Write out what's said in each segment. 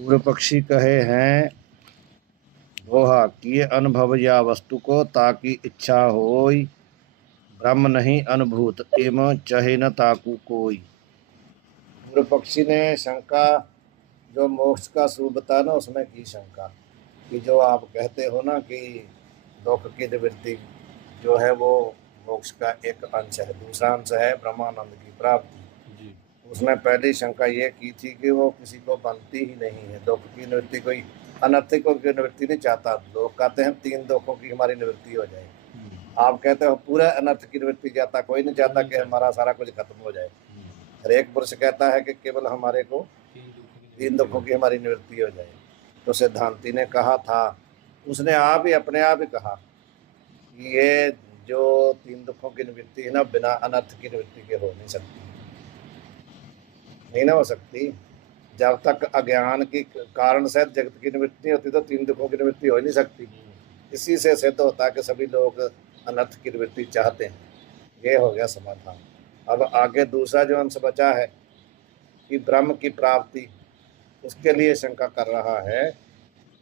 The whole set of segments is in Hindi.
पूर्व पक्षी कहे हैं दोहा किए अनुभव या वस्तु को ताकि इच्छा होई, ब्रह्म नहीं अनुभूत एवं चहे न ताकू कोई। पूर्व पक्षी ने शंका जो मोक्ष का स्वरूप बताया ना उसमें की शंका कि जो आप कहते हो ना कि दुख की निवृत्ति जो है वो मोक्ष का एक अंश है, दूसरा अंश है ब्रह्मानंद की प्राप्ति जी। उसने पहली शंका ये की थी कि वो किसी को बनती ही नहीं है, दुख की निवृत्ति कोई अनर्थिकों की निवृत्ति नहीं चाहता। लोग कहते हैं 3 दुखों की हमारी निवृत्ति हो जाए, आप कहते हो पूरा अनर्थ की निवृत्ति चाहता, कोई नहीं चाहता कि हमारा सारा कुछ खत्म हो जाए। हर एक पुरुष कहता है कि केवल हमारे को 3 दुखों की हमारी निवृत्ति हो जाए। तो सिद्धांति ने कहा था, उसने आप ही अपने आप ही कहा कि ये जो 3 दुखों की निवृत्ति है ना बिना अनर्थ की निवृत्ति के हो नहीं सकती, नहीं ना हो सकती। जब तक अज्ञान के कारण से जगत की निवृत्ति नहीं होती तो 3 दुखों की निवृत्ति हो ही नहीं सकती। इसी से सिद्ध होता है कि सभी लोग अनर्थ की निवृत्ति चाहते हैं। ये हो गया समाधान। अब आगे दूसरा जो अंश बचा है कि ब्रह्म की प्राप्ति, उसके लिए शंका कर रहा है।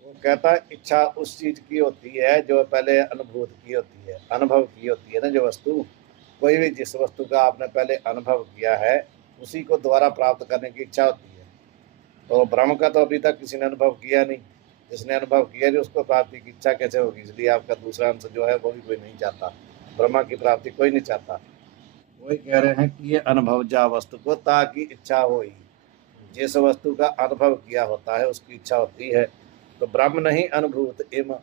वो कहता है इच्छा उस चीज की होती है जो पहले अनुभूत की होती है, अनुभव की होती है ना जो वस्तु, कोई भी जिस वस्तु का आपने पहले अनुभव किया है उसी को दोबारा प्राप्त करने की इच्छा होती है। तो ब्रह्म का तो अभी तक किसी ने अनुभव किया नहीं, जिसने अनुभव किया नहीं उसको प्राप्ति की इच्छा कैसे होगी। इसलिए आपका दूसरा अंश जो है वो भी कोई नहीं चाहता, ब्रह्मा की प्राप्ति कोई नहीं चाहता। वही कह रहे हैं कि ये अनुभव जा वस्तु को ताकि इच्छा होई, जिस वस्तु का अनुभव किया होता है उसकी इच्छा होती है। तो ब्रह्म नहीं अनुभूत एम,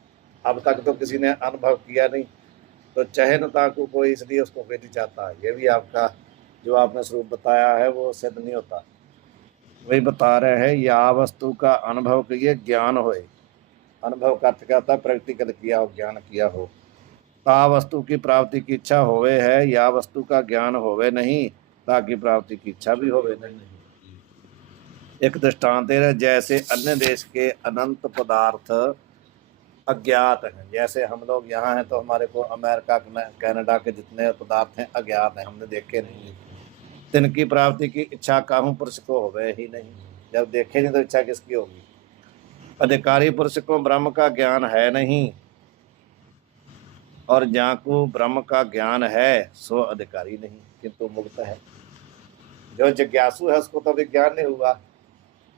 अब तक तो किसी ने अनुभव किया नहीं तो चहनता को कोई, इसलिए उसको कोई नहीं चाहता। ये भी आपका जो आपने स्वरूप बताया है वो सिद्ध नहीं होता। वही बता रहे हैं या वस्तु का अनुभव के ज्ञान होए, अनुभव का अर्थ क्या होता है, प्रैक्टिकल किया हो, ज्ञान किया हो। ता वस्तु की प्राप्ति की इच्छा होवे है, या वस्तु का ज्ञान होवे नहीं ताकि प्राप्ति की इच्छा भी होवे नहीं। एक दृष्टांत है, जैसे अन्य देश के अनंत पदार्थ अज्ञात हैं। जैसे हम लोग यहाँ हैं तो हमारे को अमेरिका कनाडा के जितने पदार्थ हैं अज्ञात हैं, हमने देखे नहीं। तिनकी प्राप्ति की इच्छा काहू पुरुष को होवे ही नहीं, जब देखे नहीं तो इच्छा किसकी होगी। अधिकारी पुरुष को ब्रह्म का ज्ञान है नहीं, और जाको ब्रह्म का ज्ञान है सो अधिकारी नहीं किंतु मुक्त है। जो जिज्ञासु है उसको तो अभी ज्ञान नहीं हुआ,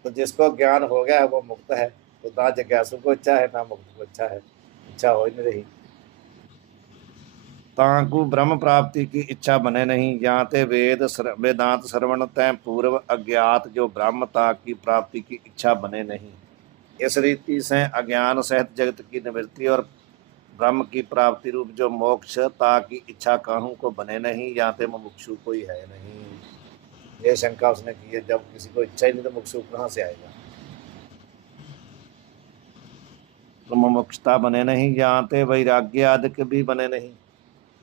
तो जिसको ज्ञान हो गया है वो मुक्त है। तो ना जिज्ञासु को इच्छा है ना मुक्त को इच्छा है, इच्छा हो ही नहीं रही। ताकू ब्रह्म प्राप्ति की इच्छा बने नहीं, जाते वेदांत श्रवण तय पूर्व अज्ञात जो ब्रह्मता की प्राप्ति की इच्छा बने नहीं। इस रीति से अज्ञान सहित जगत की निवृत्ति और ब्रह्म की प्राप्ति रूप जो मोक्ष ताकि इच्छा काहू को बने नहीं, जाते मुमुक्षु कोई है नहीं। ये शंका उसने की है, जब किसी को इच्छा ही नहीं तो मुमुक्षु कहाँ से आएगा। तो मुमुक्षता बने नहीं, जाते वैराग्य आदि के भी बने नहीं।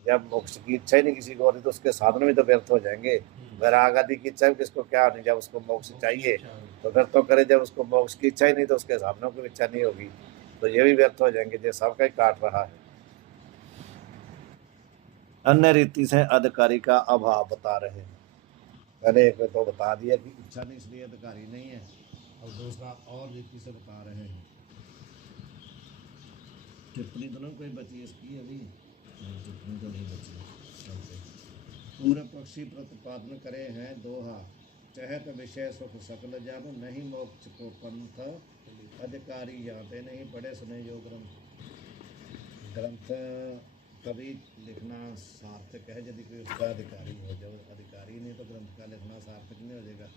जब मोक्ष की इच्छा ही नहीं किसी को होती तो उसके साधन भी तो व्यर्थ हो जाएंगे। वैराग आदि की इच्छा किसको क्या नहीं, जब उसको मोक्ष चाहिए तो फिर तो करे, जब उसको मोक्ष की इच्छा ही नहीं तो उसके साधनों की इच्छा नहीं होगी तो ये भी व्यर्थ हो जाएंगे, जो सबका ही काट रहा है। अन्य रीति से अधिकारी का अभाव बता रहे हैं। पहले एक तो बता दिया कि इच्छा नहीं इसलिए अधिकारी नहीं है, और दूसरा और रीति से बता रहे हैं। टिप्पणी तो नहीं कोई बची इसकी अभी, टिप्पणी तो नहीं बची। पूर्व पक्षी प्रतिपादन करे हैं दोहा, चहत विषय सुख सकल जब नहीं मोक्ष को पंथ अधिकारी जाते नहीं। पढ़े सुने जो ग्रंथ कभी लिखना सार्थक है यदि कोई उसका अधिकारी हो, जब अधिकारी नहीं तो ग्रंथ का लिखना सार्थक नहीं हो जाएगा।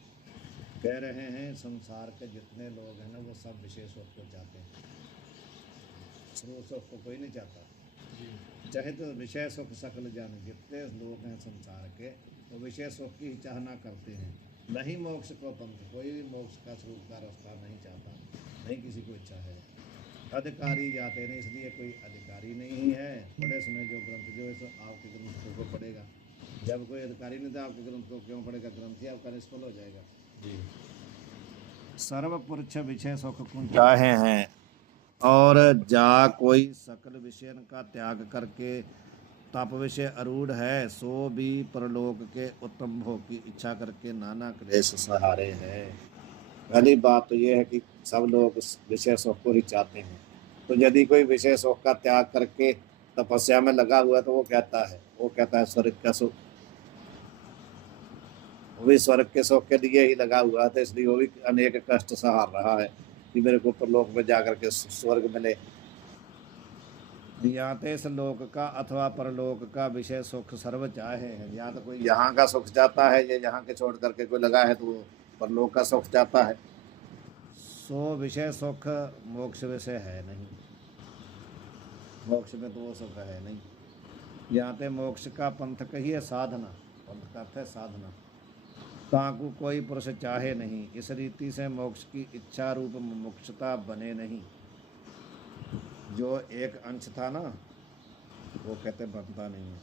कह रहे हैं संसार के जितने लोग हैं ना वो सब विषय सुख को चाहते हैं, स्वरूप सुख को कोई नहीं चाहता। चाहे तो विषय सुख सकल जाने, जितने लोग हैं संसार के वो विषय सुख की चाहना करते हैं। नहीं मोक्ष को पंथ, कोई भी मोक्ष का स्वरूप का रास्ता नहीं चाहता, नहीं किसी को इच्छा है। अधिकारी जाते नहीं, इसलिए कोई अधिकारी नहीं है। पढ़े सुने जो ग्रंथ जो है आपके ग्रंथों को पढ़ेगा। जब कोई अधिकारी नहीं था आपके ग्रंथ को क्यों पढ़ेगा, ग्रंथ ही आपका निष्फल हो जाएगा जी। सर्व पुरुष विषय सुख को चाहे हैं, और जा कोई सकल विषय का त्याग करके तप विषय अरूढ़ है, सो भी परलोक के उत्तम भोग की इच्छा करके नाना क्लेश सहारे है। पहली बात तो ये है कि सब लोग इस विषय सुख को ही चाहते हैं। तो यदि कोई विषय सुख का त्याग करके तपस्या में लगा हुआ है तो वो कहता है स्वर्ग का सुख। वो भी स्वर्ग के सुख के लिए ही लगा हुआ था, इसलिए वो भी अनेक कष्ट सहार रहा है कि मेरे को परलोक में जाकर के स्वर्ग मिले। याते इस लोक का अथवा परलोक का विषय सुख सर्व चाहे है। या तो कोई यहाँ का सुख चाहता है, ये यहाँ के छोड़ करके कोई लगा है तो वो परलोक का सुख चाहता है। सो विषय सुख मोक्ष विषय है नहीं, मोक्ष में तो वो सुख है नहीं। याते मोक्ष का पंथ कहिए साधना, पंथ का अर्थ है साधना। ताकू कोई पुरुष चाहे नहीं, इस रीति से मोक्ष की इच्छा रूप मुमुक्षुता बने नहीं। जो एक अंश था ना वो कहते बनता नहीं है।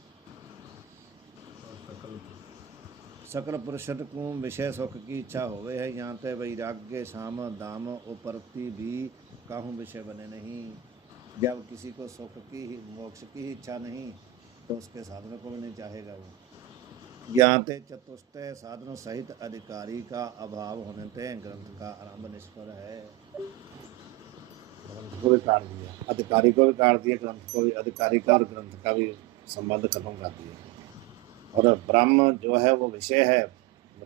सकल पुरुष को विषय सुख की इच्छा होवे है, यहाँ ते वैराग्य साम दाम उपरति भी काहू विषय बने नहीं। जब किसी को सुख की ही मोक्ष की ही इच्छा नहीं तो उसके साधन को भी नहीं चाहेगा वो। यहाँ ते चतुष्ट साधन सहित अधिकारी का अभाव होने ते ग्रंथ का आरंभ निष्फल है। ग्रंथ को भी काट दिया, अधिकारी को भी काट दिया, ग्रंथ को भी, अधिकारी का और ग्रंथ का भी संबंध खत्म कर दिया। और ब्रह्म जो है वो विषय है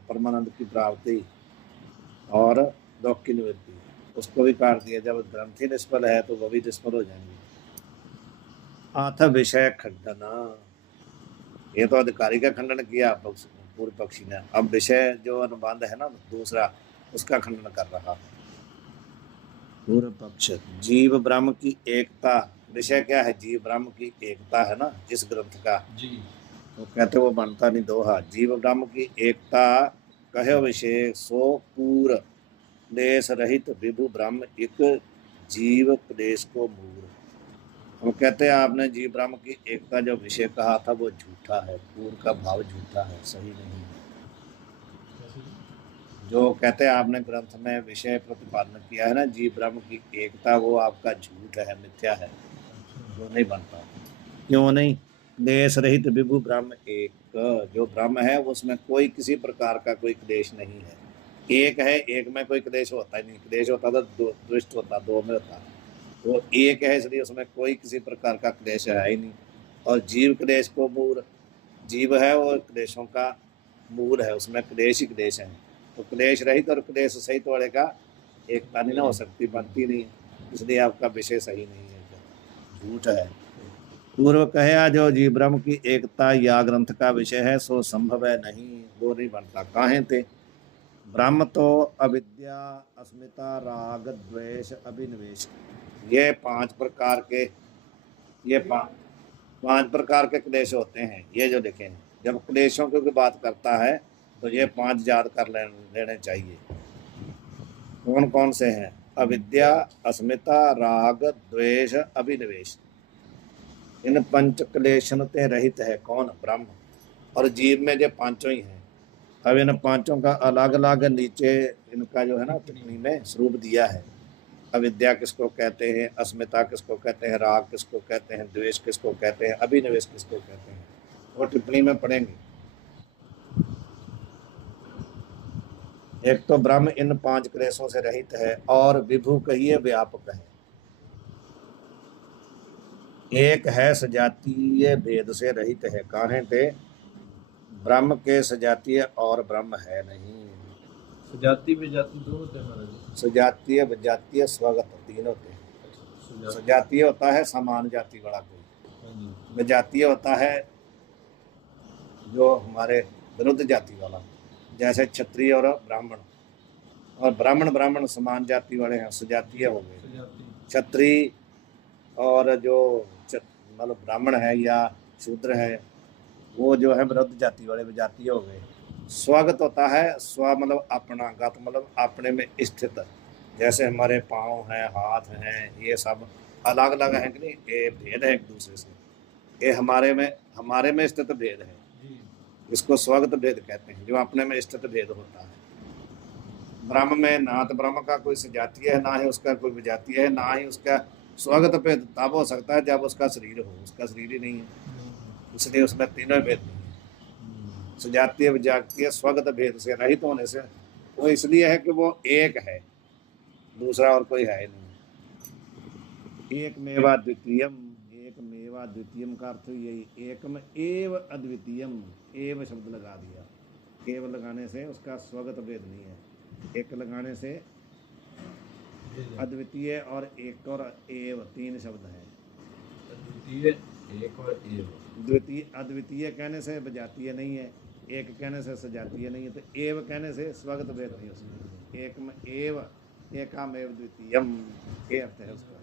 परमानंद की प्राप्ति और दुख की निवृत्ति, उसको भी काट दिया। जब ग्रंथ ही निष्फल है तो वो भी निष्फल हो जाएंगे। आथ विषय खंडना, ये तो अधिकारी का खंडन किया पूर्व पक्षी ने। अब विषय जो अनुबंध है ना दूसरा, उसका खंडन कर रहा पूर्व पक्ष। जीव ब्रह्म की एकता, विषय क्या है? जीव ब्रह्म की एकता है ना जिस ग्रंथ का जी, तो कहते वो बनता नहीं दोहा। जीव ब्रह्म की एकता कहे विषय सो पूर क्लेश रहित विभु ब्रह्म एक जीव क्लेश को मूर। हम कहते हैं आपने जीव ब्रह्म की एकता जो विषय कहा था वो झूठा है, पूर का भाव झूठा है, सही नहीं है। जो कहते हैं आपने ग्रंथ में विषय प्रतिपादन किया है ना जीव ब्रह्म की एकता, वो आपका झूठ है, मिथ्या है, वो नहीं बनता। क्यों नहीं? क्लेश रहित विभु ब्रह्म एक, जो ब्रह्म है उसमें कोई किसी प्रकार का कोई क्लेश नहीं है। एक है, एक में कोई क्लेश होता ही नहीं। क्लेश होता तो दृष्ट होता, दो में होता। वो एक है इसलिए उसमें कोई किसी प्रकार का क्लेश है ही नहीं। और जीव क्लेश को मूल, जीव है वो क्लेशों का मूल है, उसमें क्लेश ही क्लेश है। तो क्लेश रहित और क्लेश सहित वाले का एकता नहीं ना हो सकती, बनती नहीं, इसलिए आपका विषय सही नहीं है, झूठ है। पूर्व कहे जो जीव ब्रह्म की एकता या ग्रंथ का विषय है सो संभव है नहीं, वो नहीं बनता। काहे थे? ब्रह्म तो अविद्या अस्मिता राग द्वेष अभिनिवेश, ये पांच प्रकार के, ये पांच प्रकार के क्लेश होते हैं। ये जो लिखे हैं, जब क्लेशों की बात करता है तो ये पांच याद कर लेने चाहिए। कौन कौन से हैं? अविद्या अस्मिता राग द्वेष अभिनिवेश, इन पंच क्लेशन ते रहित है कौन? ब्रह्म। और जीव में जो पांचों ही हैं। अब इन पांचों का अलग अलग नीचे इनका जो है ना टिप्पणी में स्वरूप दिया है। अविद्या किसको कहते हैं, अस्मिता किसको कहते हैं, राग किसको कहते हैं, द्वेष किसको कहते हैं, अभिनिवेश किसको कहते हैं, वो टिप्पणी में पढ़ेंगे। एक तो ब्रह्म इन पांच क्लेशों से रहित है और विभु कहिए व्यापक है। एक है सजातीय भेद से रहित है, काहे थे? ब्रह्म के सजातीय और ब्रह्म है नहीं। सजातीय विजातीय दो होते हैं महाराज। सजातीय विजातीय स्वगत तीन होते हैं। सजातीय होता है समान जाति वाला कोई, विजातीय होता है जो हमारे विरुद्ध जाति वाला, जैसे क्षत्रिय और ब्राह्मण। और ब्राह्मण ब्राह्मण समान जाति वाले हैं, सजातीय हो गए। क्षत्रिय और जो मतलब ब्राह्मण है या शूद्र है वो जो है विरुद्ध जाति वाले विजातीय हो गए। स्वगत होता है, स्व मतलब अपना, गत मतलब अपने में स्थित, जैसे हमारे पाँव हैं, हाथ हैं, ये सब अलग अलग हैं कि नहीं, ये भेद है एक दूसरे से, ये हमारे में स्थित भेद है, इसको स्वगत भेद कहते हैं, जो अपने में स्थित भेद होता है। ब्रह्म में ना तो ब्रह्म का कोई सजातीय है, ना ही उसका कोई विजातीय है, ना ही उसका स्वगत भेद तब हो सकता है जब उसका शरीर हो, उसका शरीर ही नहीं है, इसलिए उसमें तीनों भेद नहीं है। सजातीय विजातीय स्वगत भेद से रहित होने से वो इसलिए है कि वो एक है, दूसरा और कोई है नहीं। एक मेवा द्वितीयम, एक मेवा द्वितीयम का अर्थ यही, एकम एव अद्वितीयम, एव शब्द लगा दिया। केव लगाने से उसका स्वगत भेद नहीं है, एक लगाने से अद्वितीय और एक और एव, तीन शब्द हैं। अद्वितीय, एक और एव। द्वितीय, अद्वितीय कहने से विजातीय नहीं है, एक कहने से सजातीय नहीं है, तो एव कहने से स्वगत भेद नहीं उसमें। एक में एव, एकामेव द्वितीयम, ये अर्थ है उसका।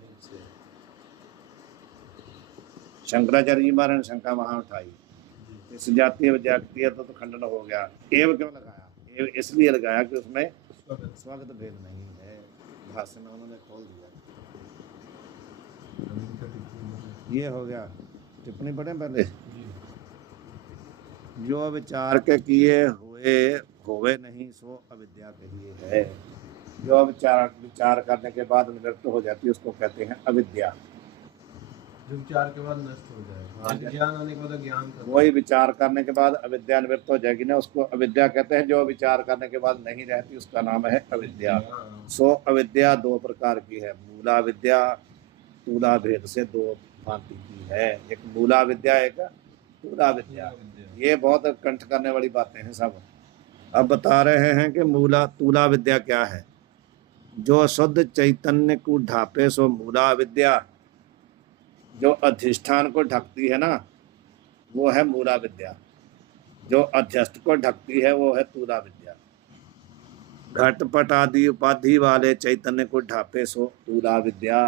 शंकराचार्य जी महाराज ने शंका वहां उठाई, इस जातीय विजातीय तो खंडन हो गया, एव क्यों लगाया? एव इसलिए लगाया कि उसमें स्वगत भेद नहीं है। भाष्य में उन्होंने खोल दिया। ये हो गया। टिप्पणी पढ़े पहले। जो विचार के किए हुए होवे नहीं सो अविद्या कहिए है। जो विचार करने के बाद निवृत्त हो जाती है उसको कहते हैं अविद्या। जो विचार के बाद नष्ट हो जाए, ज्ञान आने के बाद ज्ञान, वही विचार करने के बाद अविद्या निवृत्त हो जाएगी ना, उसको अविद्या कहते हैं। जो विचार करने के बाद नहीं रहती उसका नाम है अविद्या। सो अविद्या दो प्रकार की है, मूला विद्या, तूला भेद से दो भांति की है। एक मूला विद्या, एक तूला विद्या। ये बहुत कंठ करने वाली बातें हैं सब। अब बता रहे हैं कि मूला तूला विद्या क्या है। जो शुद्ध चैतन्य को ढापे सो मूला विद्या, जो अधिष्ठान को ढकती है ना वो है मूला विद्या। जो अध्यस्त को ढकती है वो है तूला विद्या। घटपट आदि उपाधि वाले चैतन्य को ढापे सो तूला विद्या।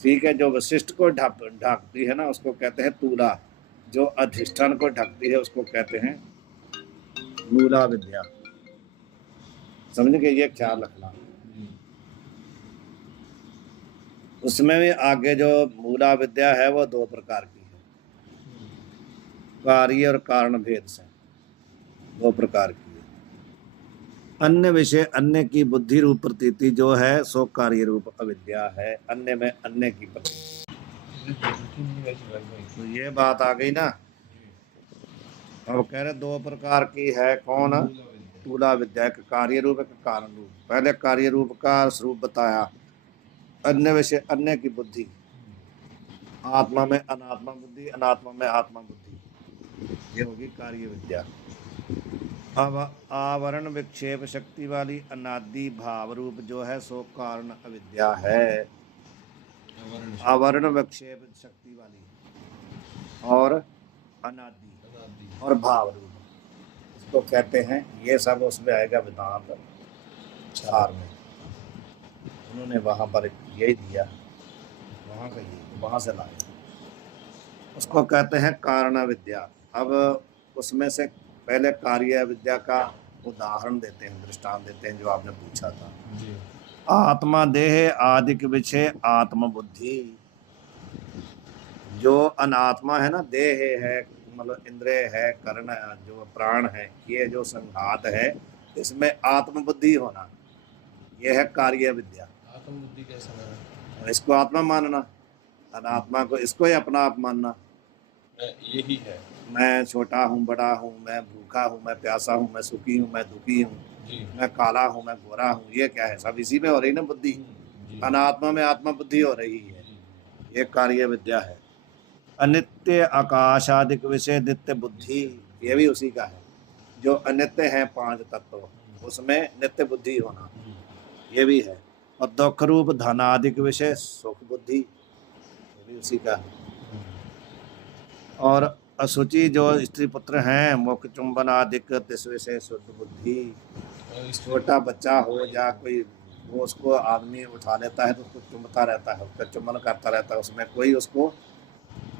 ठीक है, जो वशिष्ठ को ढकती है ना उसको कहते हैं तूला। जो अधिष्ठान को ढकती है उसको कहते हैं मूला विद्या। समझ के ये ख्याल रखना। उसमें भी आगे जो मूला विद्या है वो दो प्रकार की है, कार्य और कारण भेद से दो प्रकार की है। अन्य विषय अन्य की बुद्धि रूप प्रतीति जो है सो कार्य रूप अविद्या है। अन्य में अन्य की प्रतीति, तो ये बात आ गई ना। अब कह रहे दो प्रकार की है, कौन? तूला विद्या, एक कार्य रूप एक कारण रूप। पहले कार्य रूप का स्वरूप बताया, अन्य विषय अन्य की बुद्धि, आत्मा में अनात्मा बुद्धि, अनात्मा में आत्मा बुद्धि, ये होगी कार्य विद्या। अब आवरण विक्षेप शक्ति वाली अनादि भाव रूप जो है सो कारण अविद्या है। आवरण विक्षेप शक्ति वाली और अनादि और भाव रूप इसको कहते हैं। ये सब उसमें आएगा वेदांत चार में। उन्होंने वहाँ पर यही दिया, वहाँ का ये वहाँ से लाए, उसको कहते हैं कारण विद्या। अब उसमें से पहले कार्य विद्या का उदाहरण देते हैं, दृष्टांत देते हैं जो आपने पूछा था। आत्मा देह आदिक विषय आत्म बुद्धि। जो अनात्मा है ना, देह है मतलब इंद्रिय है, कर्ण जो प्राण है, ये जो संघात है इसमें आत्म बुद्धि होना, यह है कार्य विद्या। आत्म बुद्धि कैसा है? इसको आत्मा मानना, अनात्मा को इसको ही अपना आप मानना। यही है, मैं छोटा हूँ, बड़ा हूँ, मैं भूखा हूँ, मैं प्यासा हूँ, मैं सुखी हूँ, मैं दुखी हूँ, मैं काला हूँ, मैं गोरा हूँ। ये क्या है? सब इसी में हो रही ना बुद्धि। अनात्मा में आत्मा बुद्धि हो रही है, ये कार्य विद्या है। अनित्य आकाशादिक विषय नित्य बुद्धि, ये भी उसी का है। जो अनित्य है पांच तत्व उसमें नित्य बुद्धि होना, ये भी है। और दुख रूप धनादिक विषय सुख बुद्धि, ये भी उसी का है। और असुचि जो स्त्री पुत्र हैं, मुख चुंबन आदिक तिस विषय शुद्ध बुद्धि। छोटा बच्चा हो या कोई वो, उसको आदमी उठा लेता है तो उसको चुम्बता रहता है, उसका चुंबन करता रहता है, उसमें कोई उसको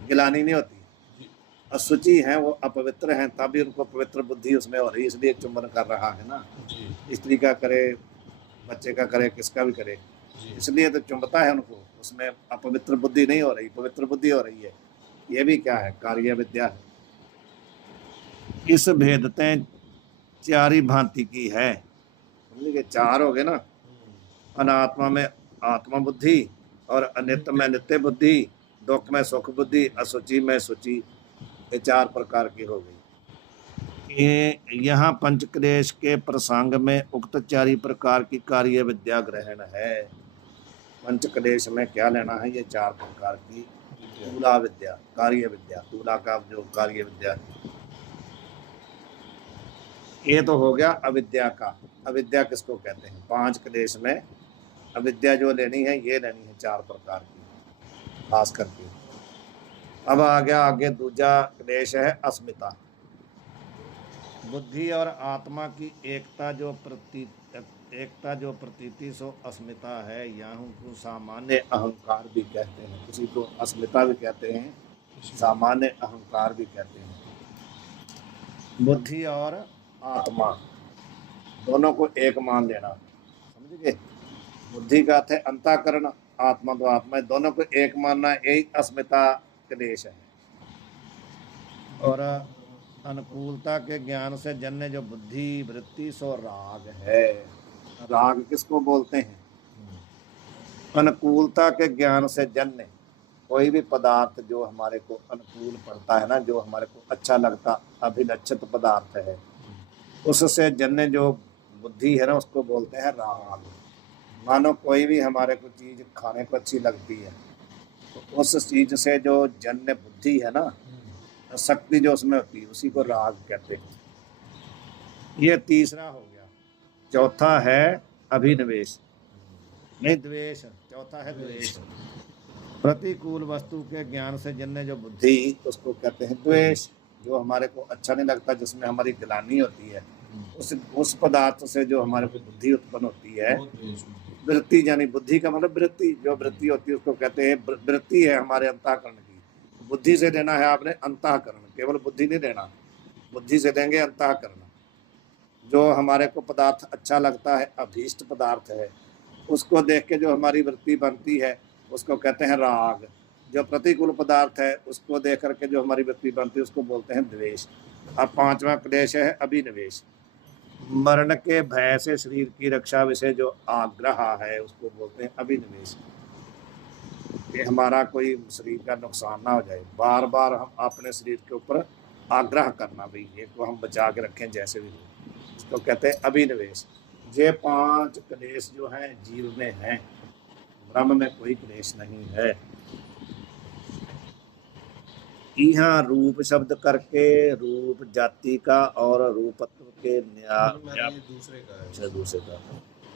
गिलानी नहीं होती। असुचि हैं, वो अपवित्र हैं, तभी उनको पवित्र बुद्धि उसमें हो रही, इसलिए चुंबन कर रहा है ना। स्त्री का करे, बच्चे का करे, किसका भी करे, इसलिए तो चुंबता है उनको, उसमें अपवित्र बुद्धि नहीं हो रही, पवित्र बुद्धि हो रही है। ये भी क्या है? कार्य विद्या है। इस भेदते चारी भांति की है, चार हो गए ना। अनात्मा में आत्मा बुद्धि, और अनित्य में नित्य बुद्धि, दुख में सुख बुद्धि, असुचि में सुचि, ये चार प्रकार की हो गई। ये यहाँ पंचक्लेश के प्रसंग में उक्त 4 प्रकार की कार्य विद्या ग्रहण है। पंचक्लेश में क्या लेना है? ये 4 प्रकार की तुला विद्या, कार्य विद्या, तुला का जो कार्य विद्या है। ये तो हो गया अविद्या का। अविद्या किसको कहते हैं? 5 क्लेश में अविद्या जो लेनी है ये लेनी है 4 प्रकार की खास करके। अब आ गया आगे दूसरा क्लेश है अस्मिता। बुद्धि और आत्मा की एकता जो प्रतीति सो अस्मिता है। यहाँ को सामान्य अहंकार भी कहते हैं, किसी को अस्मिता भी कहते हैं, सामान्य अहंकार भी कहते हैं। बुद्धि और आत्मा दोनों को एक मान लेना, समझ गए? बुद्धि का अर्थ है अंतःकरण, आत्मा तो आत्मा, दोनों को एक मानना, यही अस्मिता क्लेश है। और अनुकूलता के ज्ञान से जन्य जो बुद्धि वृत्ति सो राग है। राग किसको बोलते हैं? अनुकूलता के ज्ञान से जन्य कोई भी पदार्थ जो हमारे को अनुकूल पड़ता है ना, जो हमारे को अच्छा लगता, अभिलक्षित पदार्थ है, उससे जन्य जो बुद्धि है ना, उसको बोलते हैं राग। मानो कोई भी हमारे को चीज खाने को अच्छी लगती है, तो उस चीज से जो जन्य बुद्धि है ना, शक्ति जो उसमें होती है, उसी को राग कहते हैं। ये तीसरा हो गया। चौथा है अभिनिवेश, नहीं द्वेष। चौथा है द्वेष। प्रतिकूल वस्तु के ज्ञान से जन्य जो बुद्धि, उसको कहते हैं द्वेष। जो हमारे को अच्छा नहीं लगता, जिसमें हमारी ग्लानि होती है, उस पदार्थ से जो हमारे को बुद्धि उत्पन्न होती है, वृत्ति, यानी बुद्धि का मतलब वृत्ति, जो वृत्ति होती है उसको कहते हैं वृत्ति है हमारे अंतःकरण की। बुद्धि से लेना है आपने अंतःकरण, केवल बुद्धि नहीं लेना, बुद्धि से लेंगे अंतःकरण। जो हमारे को पदार्थ अच्छा लगता है, अभीष्ट पदार्थ है, उसको देख के जो हमारी वृत्ति बनती है, उसको कहते हैं राग। जो प्रतिकूल पदार्थ है, उसको देख करके जो हमारी वृत्ति बनती है, उसको बोलते हैं द्वेष। अब 5वां क्लेश है अभिनिवेश। मरण के भय से शरीर की रक्षा विषय जो आग्रह है, उसको बोलते हैं अभिनिवेश। कि हमारा कोई शरीर का नुकसान ना हो जाए, बार बार हम अपने शरीर के ऊपर आग्रह करना, भाई ये को हम बचा के रखें जैसे भी हो, इसको कहते हैं अभिनिवेश। ये 5 क्लेश जो हैं जीव में हैं, ब्रह्म में कोई क्लेश नहीं है। यहाँ रूप शब्द करके रूप जाति का और रूपत्व के दूसरे का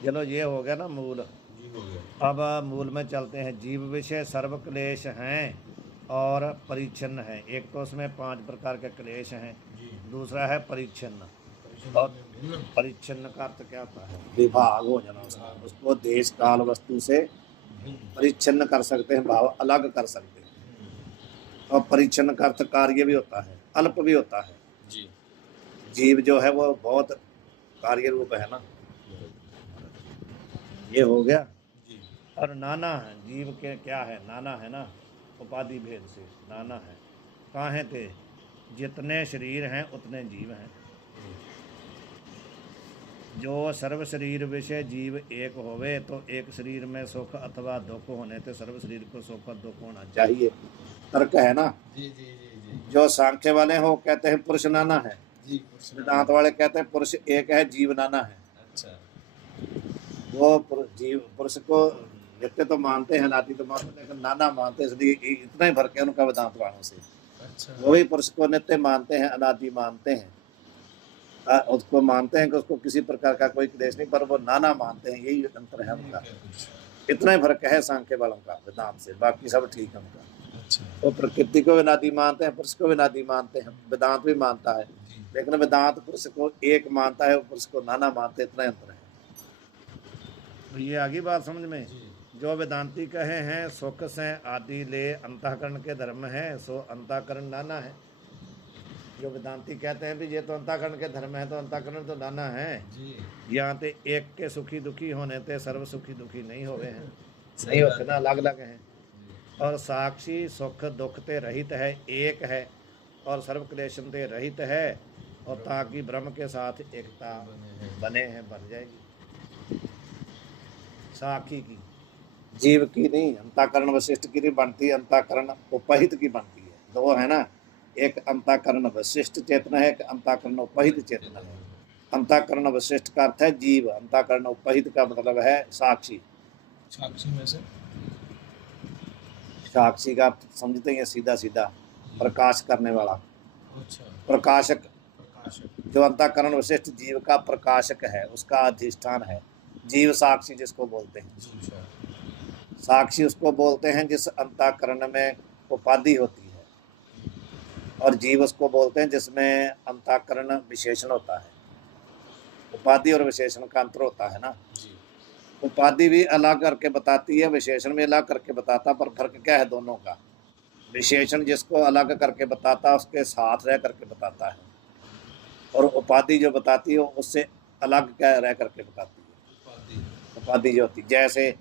चलो ये हो गया ना मूल। हो गया। अब मूल में चलते हैं। जीव विषय सर्व क्लेश हैं और परिच्छिन्न हैं। एक तो उसमें 5 प्रकार के क्लेश हैं, दूसरा है परिच्छिन्न। और परिच्छिन्न का अर्थ क्या होता है? विभाग हो जाना उसका, उसको देश काल वस्तु से परिच्छिन्न कर सकते हैं, भाव अलग कर सकते हैं। और परिच्छिन्न का अर्थ कार्य भी होता है, अल्प भी होता है। जीव जो है वो बहुत कार्य रूप है ना, ये हो गया। और नाना है, जीव के क्या है? नाना है ना, उपाधि भेद से नाना है। काहे थे? जितने शरीर हैं उतने जीव हैं। जो सर्व शरीर विषय जीव एक होवे, तो एक शरीर में सुख अथवा दुख होने से सर्व शरीर को सुख और दुख होना चाहिए। तर्क है ना। जो सांख्य वाले हो कहते हैं पुरुष नाना है, वेदांत वाले कहते हैं पुरुष एक है, जीव नाना है। अच्छा, वो पुरुष को नित्य तो मानते हैं, नाती तो मानते हैं, लेकिन नाना मानते हैं, इसलिए इतना ही फर्क है उनका वेदांत वालों से। अच्छा। वो भी पुरुष को नित्य मानते हैं, अनादि मानते हैं, उसको मानते हैं कि उसको किसी प्रकार का कोई क्लेश नहीं, पर वो नाना मानते हैं, यही अंतर है उनका। इतना ही फर्क है सांख्य वालों का वेदांत से, बाकी सब ठीक है उनका। अच्छा। वो प्रकृति को विनादि मानते हैं, पुरुष को विनादि मानते हैं, वेदांत भी मानता है, लेकिन वेदांत पुरुष को एक मानता है, पुरुष को नाना मानते हैं, इतना अंतर है। तो ये आगे बात समझ में। जो वेदांती कहे हैं सुख से आदि ले अंतःकरण के धर्म है, सो अंतःकरण नाना है। जो वेदांती कहते हैं भी ये तो अंतःकरण के धर्म है, तो अंतःकरण तो नाना है। यहाँ पे एक के सुखी दुखी होने ते सर्व सुखी दुखी नहीं हो गए हैं, नहीं होते ना, अलग अलग हैं। और साक्षी सुख दुख ते रहित है, एक है, और सर्व क्लेशन ते रहित है, और ताकि ब्रह्म के साथ एकता बने हैं, बन जाएगी। साक्षी की, जीव की नहीं, अंतःकरण वशिष्ठ की नहीं बनती, अंतःकरण उपहित की बनती है। दो है ना, एक अंतःकरण विशिष्ट चेतन है, एक अंतःकरण उपहित चेतन है। अंतःकरण विशिष्ट का अर्थ है जीव, अंतःकरण उपहित का मतलब है साक्षी। साक्षी में से साक्षी का अर्थ समझते हैं सीधा सीधा, प्रकाश करने वाला, अच्छा प्रकाशक। प्रकाशक। जो अंतःकरण विशिष्ट जीव का प्रकाशक है, उसका अधिष्ठान है जीव साक्षी जिसको बोलते हैं। अच्छा साक्षी उसको बोलते हैं जिस अंतःकरण में उपाधि होती है, और जीव उसको बोलते हैं जिसमें अंतःकरण विशेषण होता है। उपाधि और विशेषण का अंतर होता है ना। जी उपाधि भी अलग करके बताती है, विशेषण भी अलग करके बताता, पर फर्क क्या है दोनों का? विशेषण जिसको अलग करके बताता उसके साथ रह करके बताता है, और उपाधि जो बताती है उससे अलग क्या रह करके बताती है। उपाधि उपाधि जो होती, जैसे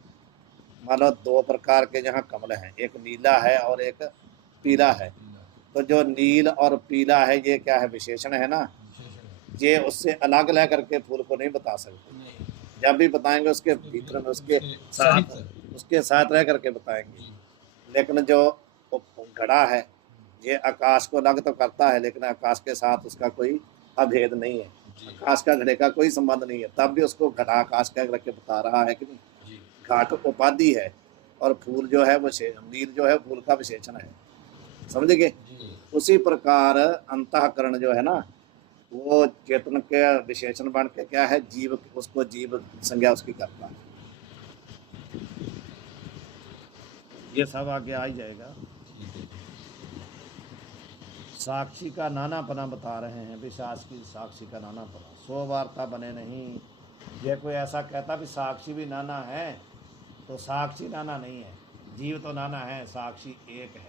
मान लो दो प्रकार के जहाँ कमल हैं, एक नीला है और एक पीला है, तो जो नील और पीला है ये क्या है? विशेषण है ना। विशेषण है। ये उससे अलग रह करके फूल को नहीं बता सकते। नहीं जब भी बताएंगे उसके भीतर में उसके साथ, उसके साथ रह करके बताएंगे। जी लेकिन जो घड़ा है ये आकाश को अलग तो करता है, लेकिन आकाश के साथ उसका कोई अभेद नहीं है। जी आकाश का घड़े का कोई संबंध नहीं है, तब भी उसको घड़ा आकाश का रख के बता रहा है कि नहीं। जी घाट उपाधि है, और फूल जो है वो नील जो है फूल का विशेषण है। समझ गए? जी उसी प्रकार अंतःकरण जो है ना, वो चेतन के विशेषण बन के क्या है? जीव, उसको जीव संज्ञा उसकी करता है। ये सब आगे आ ही जाएगा। ठीक है। साक्षी का नानापना बता रहे हैं, विशास की साक्षी का नानापना, सो वार्ता बने नहीं। ये कोई ऐसा कहता भी साक्षी भी नाना है, तो साक्षी नाना नहीं है, जीव तो नाना है, साक्षी एक है।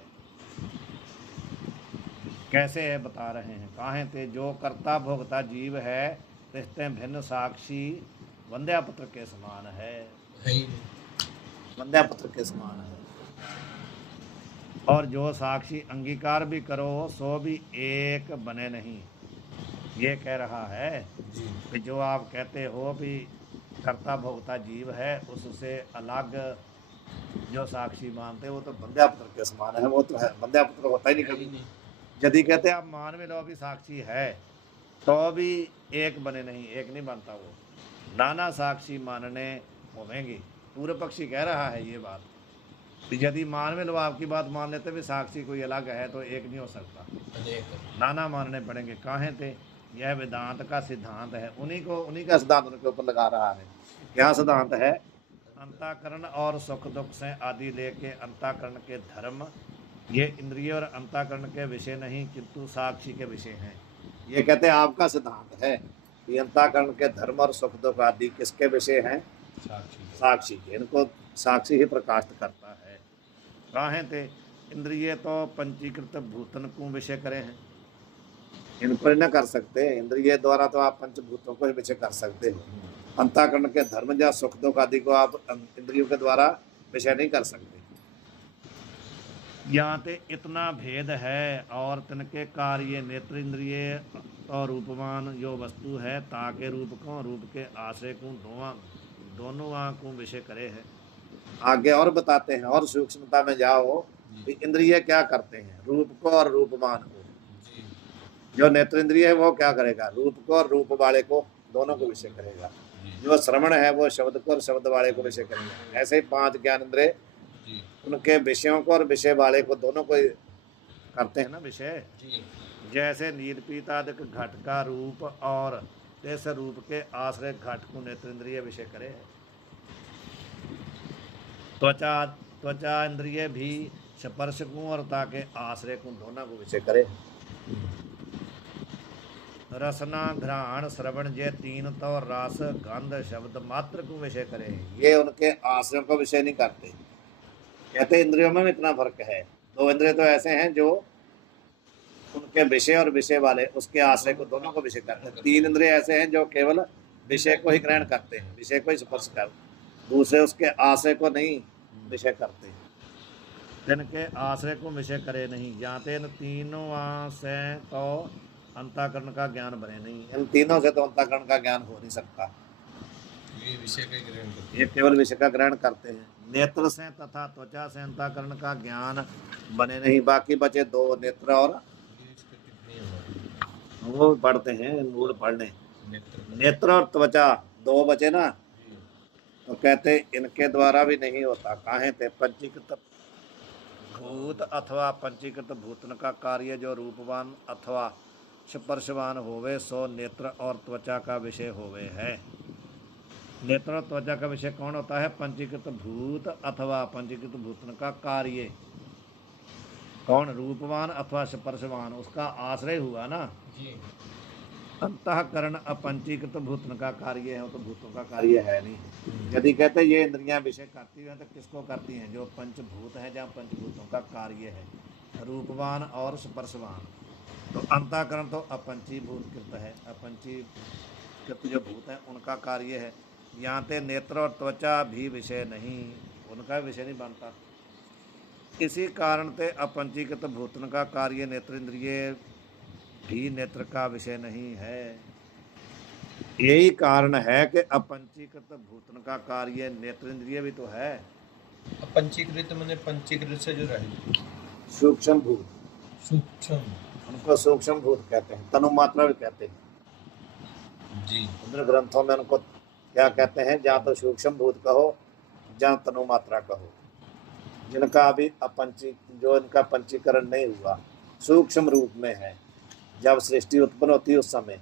कैसे है बता रहे हैं, काहे ते जो कर्ता भोगता जीव है, रिश्ते भिन्न साक्षी वंद्यापुत्र के समान है। है ही नहीं। वंद्यापुत्र के समान है। और जो साक्षी अंगीकार भी करो सो भी एक बने नहीं। ये कह रहा है जी कि जो आप कहते हो भी कर्ता भोक्ता जीव है, उससे अलग जो साक्षी मानते हो वो तो वंद्यापुत्र के समान है। वो तो है, वंद्यापुत्र होता ही नहीं है ही कभी। नहीं। यदि कहते आप मान में लो भी साक्षी है, तो भी एक बने नहीं, एक नहीं बनता वो, नाना साक्षी मानने होवेंगे। पूर्व पक्षी कह रहा है ये बात, यदि मान में लो आपकी बात मान लेते भी साक्षी कोई अलग है तो एक नहीं हो सकता, अनेक नाना मानने पड़ेंगे। काहे थे? यह वेदांत का सिद्धांत है, उन्हीं का सिद्धांत उनके ऊपर लगा रहा है। क्या सिद्धांत है? अंतःकरण और सुख दुख से आदि लेके अंतःकरण के धर्म, ये इंद्रिय और अंतःकरण के विषय नहीं किंतु साक्षी के विषय हैं। ये कहते हैं आपका सिद्धांत है कि अंतःकरण के धर्म और सुख दुख आदि किसके विषय हैं? साक्षी साक्षी के। इनको साक्षी ही प्रकाशित करता है। काहे थे? इंद्रिय तो पंचीकृत भूतन को विषय करे हैं, इनको न कर सकते। इंद्रिय द्वारा तो आप पंचभूतों को ही विषय कर सकते हो। अंतःकरण के धर्म या सुख दुख आदि को आप इंद्रियों के द्वारा विषय नहीं कर सकते। यहाँ पे इतना भेद है, और तिनके कार्य नेत्र इंद्रिय और रूपमान जो वस्तु है, ताके रूप को रूप के आश्रय को दोनों आँखों विषय करे है। आगे और बताते हैं, और सूक्ष्मता में जाओ कि इंद्रिय क्या करते हैं? रूप को और रूपमान को। जी जो नेत्र इंद्रिय है वो क्या करेगा? रूप को और रूप वाले को दोनों को विषय करेगा। जो श्रवण है वो शब्द को और शब्द वाले को विषय करेगा। ऐसे ही पांच ज्ञान इंद्रिय जी उनके विषयों को और विषय वाले को दोनों को करते हैं ना विषय। जी जैसे नील पीतादिक घट का रूप और तेस रूप के आश्रय घट को नेत्र इंद्रिय विषय करे है। त्वचा इंद्रिय भी स्पर्श को और ताके आश्रय को दोनों को विषय करे। रसना घ्राण श्रवण ये तीन तो रस गंध शब्द मात्र को विषय करे, ये उनके आश्रयों को विषय नहीं करते। कहते इंद्रियों में इतना फर्क है। दो इंद्रिय तो ऐसे हैं जो उनके विषय और विषय वाले उसके आश्रय को दोनों को विषय करते हैं। तीन इंद्रिय ऐसे हैं जो केवल विषय को ही ग्रहण करते हैं, विषय को ही स्पर्श करते, दूसरे उसके आश्रय को नहीं विषय करते। जिनके आश्रय को विषय करे नहीं, जाते इन तीनों से तो अंतःकरण का ज्ञान बने नहीं। इन तीनों से तो अंतःकरण का ज्ञान हो नहीं सकता। ये विषय का ग्रहण करते ये केवल विषय का ग्रहण करते हैं। नेत्र से तथा त्वचा से अंतःकरण का ज्ञान बने नहीं। बाकी बचे दो, नेत्र और वो पढ़ते हैं, मूल पढ़ने। नेत्र नेत्र और त्वचा दो बचे ना, जी। तो कहते इनके द्वारा भी नहीं होता। काहे थे पंचीकृत भूत अथवा पंचीकृत भूतन का कार्य जो रूपवान अथवा स्पर्शवान होवे सो नेत्र और त्वचा का विषय होवे है। नेत्र और त्वचा का विषय कौन होता है? पंचीकृत भूत अथवा पंचीकृत भूतन का कार्य। कौन? रूपवान अथवा स्पर्शवान, उसका आश्रय हुआ ना। जी। अंतःकरण अपंचीकृत भूतन का कार्य है, वो तो भूतों का कार्य है नहीं। यदि कहते ये इंद्रियां विषय करती हैं तो किसको करती हैं? जो पंचभूत है, जहाँ पंचभूतों का कार्य है, रूपवान और स्पर्शवान। तो अंतःकरण तो अपंचीभूतकृत है, अपंचीकृत जो भूत है उनका कार्य है। यहाँ पे नेत्र और त्वचा भी विषय नहीं, उनका विषय नहीं बनता। इसी कारण से अपंचीकृत भूतन का कार्य नेत्र इंद्रिय भी नेत्र का विषय नहीं है। यही कारण है कि अपंचीकृत भूतन का कार्य नेत्र इंद्रिय भी तो है। अपंचीकृत मैंने पंचीकृत से जो रहे सूक्ष्म भूत, सूक्ष्म, उनको सूक्ष्म भूत कहते हैं, तनु मात्रा भी कहते हैं। जी। उन ग्रंथों में उनको क्या कहते हैं? जहाँ तो सूक्ष्म भूत कहो, जहाँ तनु मात्रा कहो। जिनका अभी जो इनका पंचीकरण नहीं हुआ, सूक्ष्म रूप में है, जब सृष्टि उत्पन्न होती है उस समय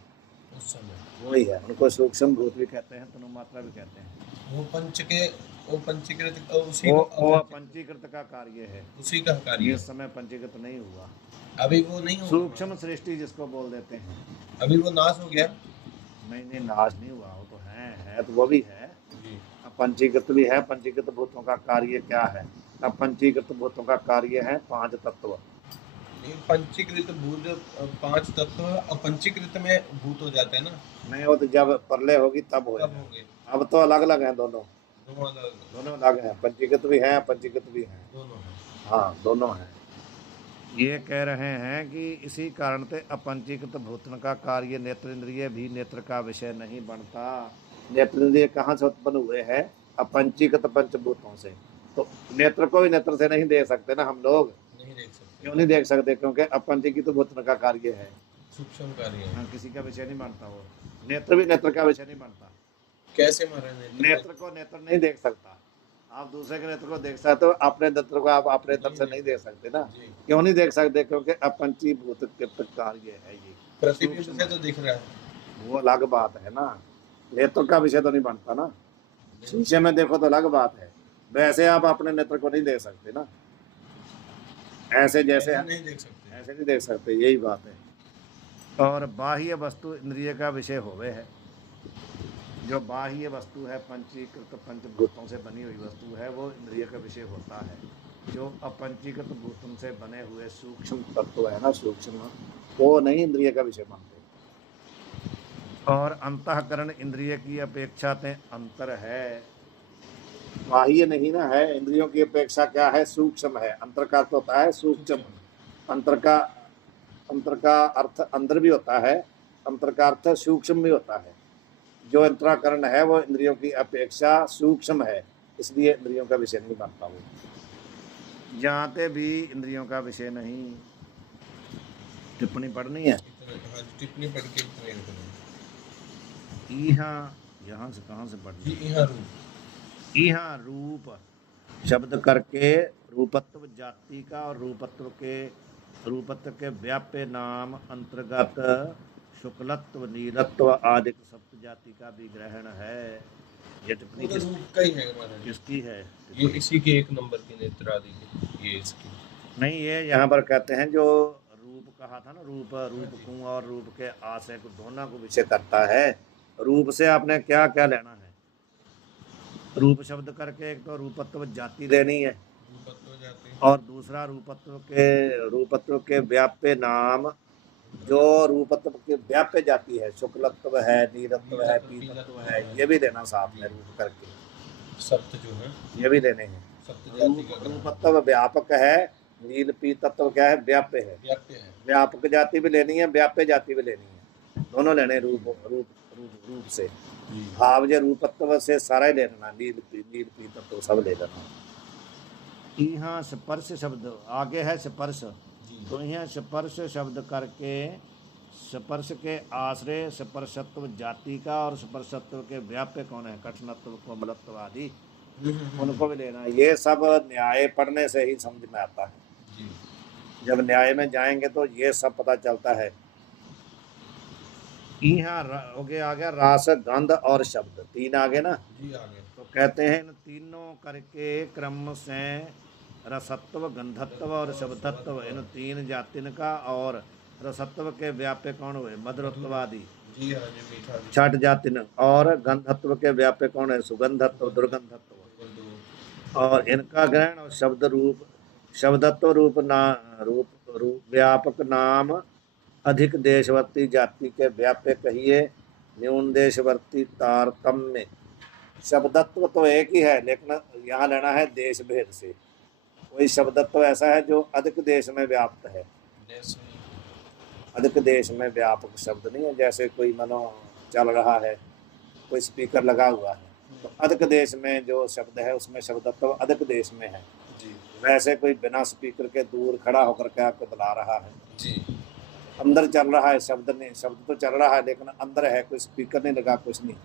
वही है, उनको सूक्ष्म भूत भी कहते हैं, तनु मात्रा भी कहते हैं। वो पंचीकृत उसी वो पंचीकृत का कार्य है, उसी का कार्य। इस समय पंचीकृत नहीं हुआ, अभी वो नहीं हुआ। सूक्ष्म सृष्टि जिसको बोल देते हैं। अभी वो नाश हो गया। नहीं, नाश नहीं हुआ, वो तो है तो वो भी है। पंचीकृत भी है। पंचीकृत भूतों का कार्य क्या है? अब पंचीकृत भूतों का कार्य है 5 तत्व। पंचीकृत भूत 5 तत्व अपंचीकृत में भूत हो जाते हैं ना। नहीं, वो तो जब प्रलय होगी तब होंगे। अब तो अलग अलग हैं दोनों अलग हैं, पंचीकृत भी हैं, अपंचीकृत भी हैं, हाँ दोनों हैं। ये कह रहे हैं कि इसी कारण से अपंचीकृत भूतन का कार्य नेत्र इंद्रिय भी नेत्र का विषय नहीं बनता। नेत्र इंद्रिय कहाँ से उत्पन्न हुए हैं? अपंचीकृत पंचभूतों से। तो नेत्र को भी नेत्र से नहीं देख सकते ना हम लोग। नहीं देख सकते। क्यों नहीं देख सकते? क्योंकि अपंचीकृत भूतन का कार्य है, सूक्ष्म कार्य है। हाँ, किसी का विषय नहीं बनता। वो नेत्र भी नेत्र का विषय नहीं बनता। कैसे मारा? नेत्र को नेत्र नहीं देख सकता। आप दूसरे के नेत्र को देख सकते हो, अपने नेत्र को आप अपने नेत्र से नहीं देख सकते ना। क्यों नहीं देख सकते? क्योंकि अपंचीभूत के कार्य है ये। प्रतिबिंब से तो दिख रहा है, वो अलग बात है ना, नेत्र का विषय तो नहीं बनता ना। शीशे में देखो तो अलग बात है, वैसे आप अपने नेत्र को नहीं देख सकते ना। ऐसे जैसे नहीं देख सकते, ऐसे नहीं देख सकते, यही बात है। और बाह्य वस्तु इंद्रिय का विषय होवे है। जो बाह्य वस्तु है, पंचीकृत पंचभूतों से बनी हुई वस्तु है, वो इंद्रिय का विषय होता है। जो अपंचीकृत भूतों से बने हुए सूक्ष्म तत्व है ना, सूक्ष्म, वो नहीं इंद्रिय का विषय मानते। और अंतःकरण इंद्रिय की अपेक्षा में अंतर है, बाह्य नहीं ना है। इंद्रियों की अपेक्षा क्या है? सूक्ष्म है। अंतर का अर्थ होता है सूक्ष्म। अंतर का अर्थ अंदर भी होता है, अंतर का अर्थ सूक्ष्म भी होता है। जो अंतराकरण है वो इंद्रियों की अपेक्षा सूक्ष्म है, इसलिए इंद्रियों का विषय नहीं बनता। वो जानते भी इंद्रियों का विषय नहीं। टिप्पणी पढ़नी है। टिप्पणी पढ़ के यहाँ से कहाँ से पढ़नी? यहाँ रूप शब्द करके रूपत्व जाति का और रूपत्व के व्याप्य नाम अंतर्गत शुक्लत्व नीलत्व आदि सप्त जाति का भी ग्रहण है। ये टिप्पणी किसकी है? ये इसी के 1 नंबर की नेत्र आदि की, ये इसकी नहीं, ये यहाँ पर कहते हैं जो रूप कहा था ना, रूप को और रूप के आशय को दोनों को विषय करता है। रूप से आपने क्या क्या लेना है? रूप शब्द करके एक तो रूपत्व जाति लेनी है, और दूसरा रूपत्व के व्याप्य नाम, जो रूपत्व के व्याप्य जाति है, शुक्लत्व है, नीलत्व है, पीतत्व है, ये भी लेना साथ में रूप करके। सप्त जो है ये भी लेने हैं। रूपत्व व्यापक है, नील पीतत्व क्या है? व्याप्य है। व्यापक जाति भी लेनी है, व्याप्य जाति भी लेनी है, दोनों लेने रूप से। भाव जो रूपत्व से सारा ही ले लेना, नील पीतत्व सब ले लेना। यहाँ स्पर्श शब्द आगे है, स्पर्श, तो यहाँ स्पर्श शब्द करके स्पर्श के आश्रय स्पर्शत्व जाति का और स्पर्शत्व के व्याप्य कौन है, कठिनत्व कोमलत्व आदि, उनको भी लेना है। ये सब न्याय पढ़ने से ही समझ में आता है। जी जब न्याय में जाएंगे तो ये सब पता चलता है। यहाँ हो गया, आ गया रास गंध और शब्द, तीन आगे ना। जी आगे तो कहते हैं इन तीनों करके क्रम से रसत्व गंधत्व और शब्दत्व, इन तीन जातिन का और रसत्व के व्याप्य कौन हुए, मधुरत्व आदि जी हाँ जी मीठा भी छठ जातिन, और गंधत्व के व्याप्य कौन है, सुगंधत्व दुर्गंधत्व, और इनका ग्रहण और शब्द रूप शब्दत्व रूप व्यापक नाम अधिक देशवर्ती जाति के व्याप्य कहिए, न्यून देशवर्ती तारतम्य। शब्दत्व तो एक ही है, लेकिन यहाँ लेना है देश भेद से। कोई शब्दत्व ऐसा है जो अधिक देश में व्याप्त है, देश में अधिक देश में व्यापक शब्द नहीं है। जैसे कोई मनो चल रहा है, कोई स्पीकर लगा हुआ है, तो अधिक देश में जो शब्द है उसमें शब्दत्व अधिक देश में है। जी वैसे कोई बिना स्पीकर के दूर खड़ा होकर के आपको बुला रहा है, जी अंदर चल रहा है, शब्द नहीं, शब्द तो चल रहा है लेकिन अंदर है, कोई स्पीकर नहीं लगा, कुछ नहीं,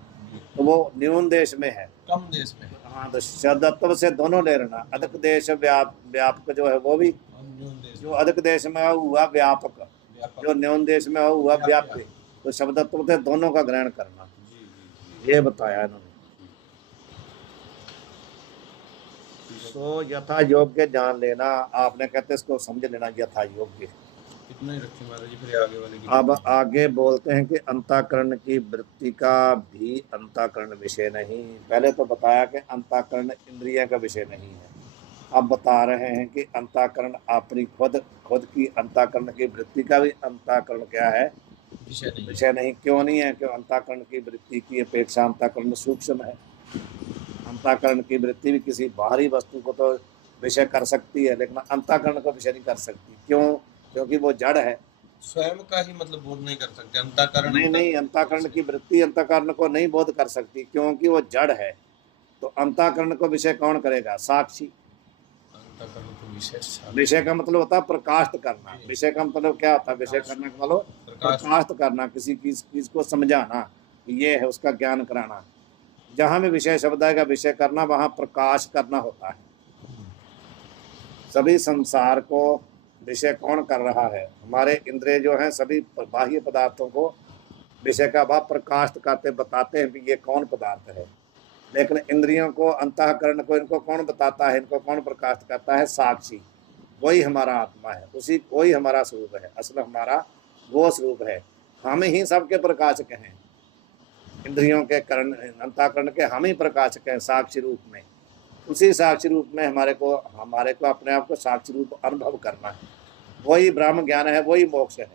तो वो न्यून देश में है। कम देश में हाँ, तो शब्दत्व से दोनों ले लेना, अधिक देश व्यापक जो है वो भी, न्यून देश जो अधिक देश में हुआ व्यापक, व्यापक जो न्यून देश में हुआ व्याप्य, तो शब्दत्व से दोनों का ग्रहण करना, ये बताया इन्होंने। तो यथा योग्य जान लेना, आपने कहते इसको समझ लेना यथा योग्य। कितना ही रखी महाराज जी, फिर आगे वाले की अब आगे बोलते हैं कि अंतःकरण की वृत्ति का भी अंतःकरण विषय नहीं। पहले तो बताया कि अंतःकरण इंद्रिय का विषय नहीं है, अब बता रहे हैं कि अंतःकरण अपनी खुद की अंतःकरण की वृत्ति का भी अंतःकरण क्या है, विषय नहीं। क्यों नहीं है? क्यों? अंतःकरण की वृत्ति की अपेक्षा अंतःकरण सूक्ष्म है। अंतःकरण की वृत्ति भी किसी बाहरी वस्तु को तो विषय कर सकती है, लेकिन अंतःकरण को विषय नहीं कर सकती। क्यों? क्योंकि वो जड़ है। स्वयं का ही मतलब बोध नहीं कर सकते अंतःकरण। नहीं, अंतःकरण की वृत्ति अंतःकरण को नहीं बोध कर सकती, क्योंकि वो जड़ है। तो अंतःकरण को विषय कौन करेगा? साक्षी। अंतःकरण को विषय का मतलब होता है प्रकाशित करना। विषय का मतलब क्या होता है? विषय करने का मतलब प्रकाशित करना, किसी चीज को समझाना, ये है उसका ज्ञान कराना। जहां में विषय शब्द आएगा, विषय करना, वहां प्रकाश करना होता है। सभी संसार को विषय कौन कर रहा है? हमारे इंद्रिय जो हैं, सभी बाह्य पदार्थों को विषय का भाव प्रकाशित करते बताते हैं कि ये कौन पदार्थ है। लेकिन इंद्रियों को, अंतःकरण को, इनको कौन बताता है, इनको कौन प्रकाशित करता है? साक्षी। वही हमारा आत्मा है, उसी वही हमारा स्वरूप है, असल हमारा वो स्वरूप है। हम ही सबके प्रकाशक हैं, इंद्रियों के करण, अंतःकरण के हम ही प्रकाशक हैं साक्षी रूप में। उसी साक्षी रूप में हमारे को अपने आप को साक्षी रूप अनुभव करना है। वही ब्रह्म ज्ञान है, वही मोक्ष है।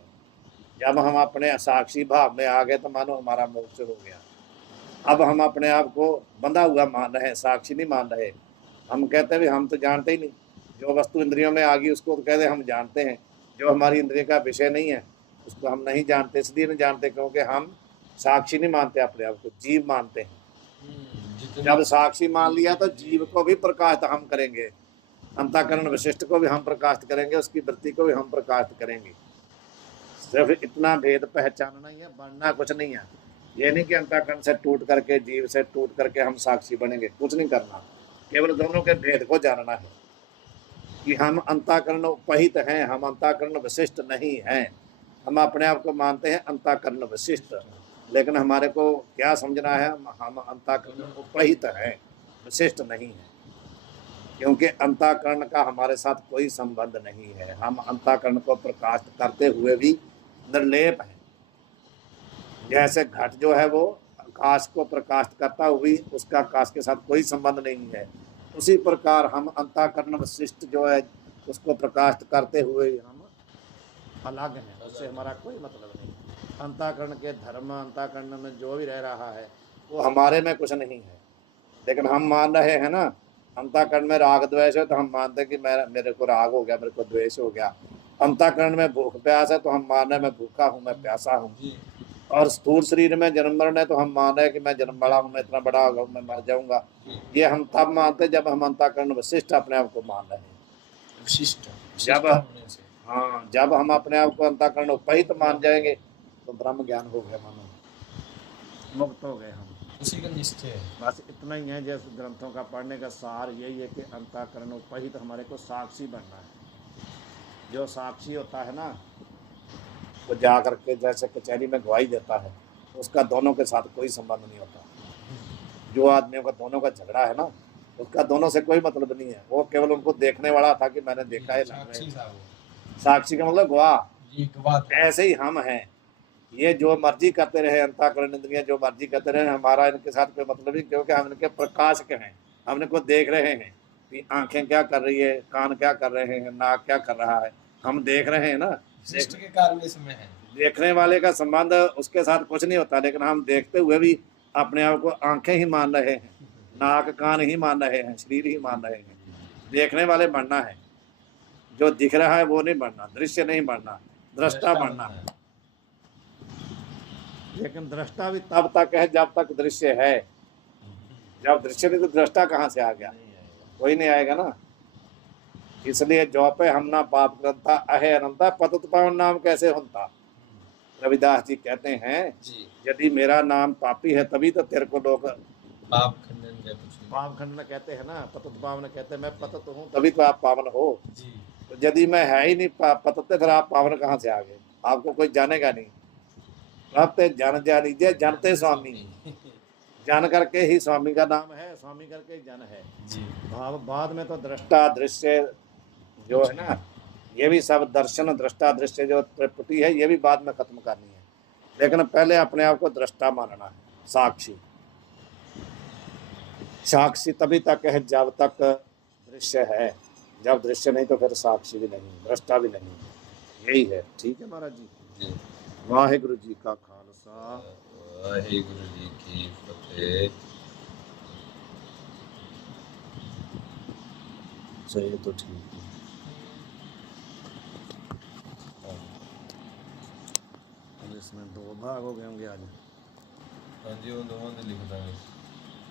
जब हम अपने साक्षी भाव में आ गए तो मानो हमारा मोक्ष हो गया। अब हम अपने आप को बंधा हुआ मान रहे हैं, साक्षी नहीं मान रहे। हम कहते हैं भी हम तो जानते ही नहीं, जो वस्तु इंद्रियों में आ गई उसको तो कहते हम जानते हैं, जो हमारी इंद्रिय का विषय नहीं है उसको हम नहीं जानते। इसलिए नहीं जानते क्योंकि हम साक्षी नहीं मानते, अपने आप को जीव मानते हैं। जब साक्षी मान लिया तो जीव को भी प्रकाशित हम करेंगे, अंतःकरण विशिष्ट को भी हम प्रकाशित करेंगे, उसकी वृत्ति को भी हम प्रकाशित करेंगे। सिर्फ इतना भेद पहचानना ही है, बढ़ना कुछ नहीं है। ये नहीं कि अंतःकरण से टूट करके, जीव से टूट करके हम साक्षी बनेंगे, कुछ नहीं करना। केवल दोनों के भेद को जानना है कि हम अंतःकरण उपहित हैं, हम अंतःकरण विशिष्ट नहीं हैं। हम अपने आप को मानते हैं अंतःकरण विशिष्ट, लेकिन हमारे को क्या समझना है? हम अंतःकरण उपहित हैं, विशिष्ट नहीं है। क्योंकि अंतःकरण का हमारे साथ कोई संबंध नहीं है। हम अंतःकरण को प्रकाशित करते हुए भी निर्लेप हैं। जैसे घट जो है वो आकाश को प्रकाशित करता हुई, उसका आकाश के साथ कोई संबंध नहीं है। उसी प्रकार हम अंतःकरण विशिष्ट जो है उसको प्रकाशित करते हुए हम अलग हैं, उससे हमारा कोई मतलब नहीं। अंतःकरण के धर्म, अंतःकरण में जो भी रह रहा है वो हमारे में कुछ नहीं है। लेकिन हम मान रहे हैं ना, अंतःकरण में राग द्वेष है तो हम मानते हैं कि मेरे को राग हो गया, मेरे को द्वेष हो गया। अंतःकरण में भूख प्यास है तो हम मान रहे हैं मैं भूखा हूँ, मैं प्यासा हूँ। और स्थूल शरीर में जन्म मरण है तो हम मान रहे हैं कि मैं जन्म बड़ा हूँ, मैं इतना बड़ा होगा, मैं मर जाऊंगा। ये हम तब मानते जब हम अंतःकरण विशिष्ट अपने आप को मान रहे हैं। जब हम अपने आप को अंतःकरण उपहित मान जाएंगे तो ब्रह्म ज्ञान हो गया, मानो मुक्त हो गए हम। उसी का निश्चय है। बस इतना ही है। जैसे ग्रंथों का पढ़ने का सार यही है कि अंतःकरण उपहित हमारे को साक्षी बनना है। जो साक्षी होता है ना, वो जा करके जैसे कचहरी में गवाही देता है, उसका दोनों के साथ कोई संबंध नहीं होता। जो आदमियों का दोनों का झगड़ा है ना, उसका दोनों से कोई मतलब नहीं है। वो केवल उनको देखने वाला था कि मैंने देखा है, लग रहे साक्षी हैं। था वो। साक्षी का मतलब गवाह। जी, गवाह था। ऐसे ही हम हैं। ये जो मर्जी करते रहे, अंतःकरण इंद्रियां जो मर्जी करते रहे, हमारा इनके साथ कोई मतलब नहीं, क्योंकि हम इनके प्रकाश के हैं। हम इनको देख रहे हैं कि आंखें क्या कर रही है, कान क्या कर रहे हैं, नाक क्या कर रहा है, हम देख रहे हैं ना। सृष्टि के कारण इसमें है। देखने वाले का संबंध उसके साथ कुछ नहीं होता, लेकिन हम देखते हुए भी अपने आप को आंखें ही मान रहे हैं, नाक कान ही मान रहे हैं, शरीर ही मान रहे हैं। देखने वाले बनना है। जो दिख रहा है वो नहीं बनना, दृश्य नहीं बनना, दृष्टा बनना है। लेकिन दृष्टा भी तब तक है जब तक दृश्य है। जब दृश्य नहीं तो दृष्टा कहाँ से आ गया? कोई नहीं आएगा ना। इसलिए जो पे हम ना पाप ग्रंथा अहे अनंता पतत पावन नाम कैसे होता। रविदास जी कहते हैं, जी, यदि मेरा नाम पापी है तभी तो तेरे को लोग पाप खंडन या कुछ नहीं। पाप खंडन कहते हैं ना। पतत पावन कहते हैं, मैं पतत हूँ तभी तो आप पावन हो। जी, तो यदि मैं है ही नहीं पतत, फिर आप पावन कहाँ से आ गए? आपको कोई जानेगा नहीं। प्रभते जन जानीजे जानते स्वामी। जान करके ही स्वामी का नाम है, स्वामी करके ही जन है। जी, भाव बाद में तो दृष्टा दृश्य जो है ना, ये भी सब दर्शन दृष्टा दृश्य जो त्रिपुटी है, ये भी बाद में खत्म करनी है। लेकिन पहले अपने आप को दृष्टा मानना है, साक्षी। साक्षी तभी तक है जब तक दृश्य है। जब दृश्य नहीं तो फिर साक्षी भी नहीं, दृष्टा भी नहीं। यही है। ठीक है महाराज जी। जी। वाहिगुरु जी का खालसा, वाहिगुरु जी की फतेह। चलिए तो ठीक है। अब इसमें 2 भाग हो गए होंगे आज। हाँ जी, वो दोनों लिख देंगे।